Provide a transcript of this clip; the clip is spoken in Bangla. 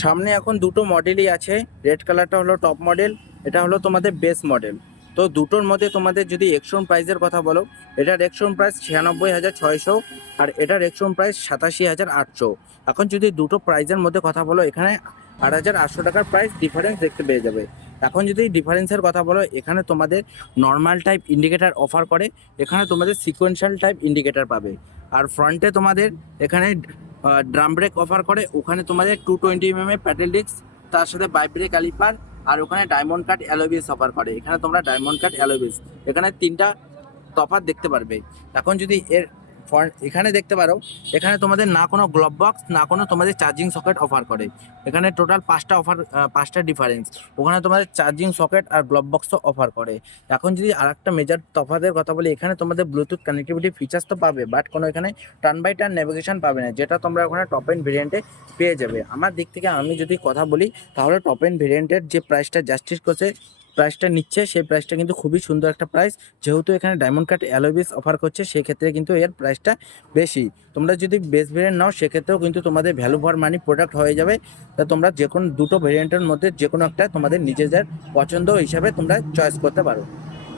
সামনে এখন দুটো মডেলই আছে। রেড কালারটা হলো টপ মডেল, এটা হলো তোমাদের বেস মডেল। তো দুটোর মধ্যে তোমাদের যদি এক্সশোরুম প্রাইসের কথা বলো, এটার এক্সশোরুম প্রাইস 96,600 আর এটার এক্সশোরুম প্রাইস 87,800। এখন যদি দুটো প্রাইসের মধ্যে কথা বলো, এখানে 8,800 টাকার প্রাইস ডিফারেন্স দেখতে পেয়ে যাবে। এখন যদি ডিফারেন্সের কথা বলো, এখানে তোমাদের নর্মাল টাইপ ইন্ডিকেটার অফার করে, এখানে তোমাদের সিকোয়েন্সিয়াল টাইপ ইন্ডিকেটার পাবে। আর ফ্রন্টে তোমাদের এখানে ড্রাম ব্রেক অফার করে, ওখানে তোমাদের 220 mm প্যাডেল ডিস্ক, তার সাথে বাইব্রেক ক্যালিপার, আর ওখানে ডায়মন্ড কাট অ্যালয় অফার করে। এখানে তোমরা ডায়মন্ড কাট অ্যালয় এখানে তিনটা তফাৎ দেখতে পারবে। এখন যদি এর এখানে দেখতে পারো, এখানে তোমাদের না কোনো গ্লোভ বক্স না কোনো তোমাদের চার্জিং সকেট অফার করে। এখানে টোটাল পাঁচটা অফার, পাঁচটা ডিফারেন্স। ওখানে তোমাদের চার্জিং সকেট আর গ্লোভ বক্সও অফার করে। এখন যদি আরেকটা মেজর তফাতের কথা বলি, এখানে তোমাদের ব্লুটুথ কানেক্টিভিটি ফিচার্স তো পাবে, বাট কোনো এখানে টার্ন বাই টার্ন নেভিগেশন পাবে না, যেটা তোমরা ওখানে টপ এন্ড ভেরিয়েন্টে পেয়ে যাবে। আমার দিক থেকে আমি যদি কথা বলি, তাহলে টপ এন্ড ভেরিয়েন্টের যে প্রাইসটা জাস্টিস করছে, প্রাইসটা নিচ্ছে, সেই প্রাইসটা কিন্তু খুবই সুন্দর একটা প্রাইস। যেহেতু এখানে diamond cut alloy wheels offer করছে, সেক্ষেত্রে কিন্তু এর প্রাইসটা বেশি। তোমরা যদি বেস ভেরিয়েন্ট নাও, সেক্ষেত্রেও কিন্তু তোমাদের ভ্যালু ফর মানি প্রোডাক্ট হয়ে যাবে। তা তোমরা যে কোনো দুটো ভেরিয়েন্টের মধ্যে যে কোনো একটা তোমাদের নিজেদের পছন্দ হিসাবে তোমরা চয়েস করতে পারো।